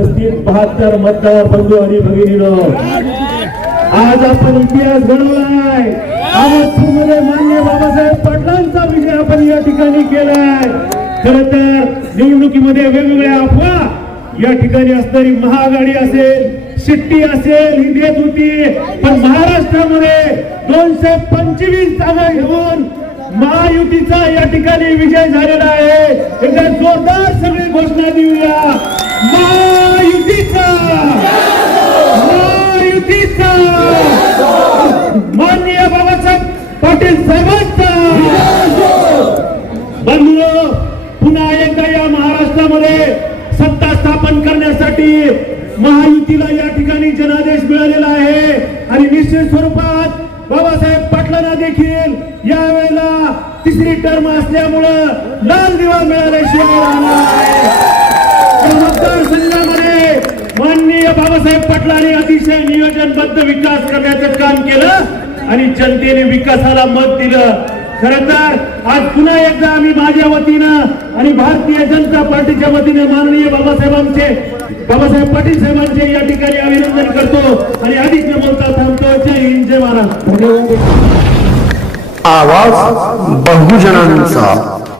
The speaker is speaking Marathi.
उपस्थित 72 मतदार बंधू आणि भगिनीनो, आज आपण इतिहास घडवलाय. अहमदपूरमध्ये माननीय बाबासाहेब पाटलांचा विजय आपण या ठिकाणी केलाय. खरं तर निवडणुकीमध्ये वेगवेगळ्या अफवा या ठिकाणी असणारी महाआघाडी असेल, शिट्टी असेल, ही देत होती. पण महाराष्ट्रामध्ये 225 जागा घेऊन महायुतीचा या ठिकाणी विजय झालेला आहे. एकदा जोरदार सगळी घोषणा देऊया. महायुतीचा, महायुतीचा, माननीय बाबासाहेब पाटील साहेबांचा. बंधू, पुन्हा एकदा या महाराष्ट्रामध्ये सत्ता स्थापन करण्यासाठी महायुतीला या ठिकाणी जनादेश मिळालेला आहे. आणि निश्चित स्वरूपात बाबासाहेब पाटलांना देखील यावेळेला तिसरी टर्म असल्यामुळं लाल दिवा मिळाल्याशिवाय मतदारसंघामध्ये माननीय बाबासाहेब पाटलांनी अतिशय नियोजनबद्ध विकास करण्याचं काम केलं आणि जनतेने विकासाला मत दिलं. खरं तर आज पुन्हा एकदा आम्ही माझ्या वतीनं आणि भारतीय जनता पार्टीच्या वतीने माननीय बाबासाहेब पाटील साहेबांचे या ठिकाणी अभिनंदन करतो आणि अधिक न बोलता थांबतो. जय हिंद, जय महाराष्ट्र. आवाज बहुजनांचा.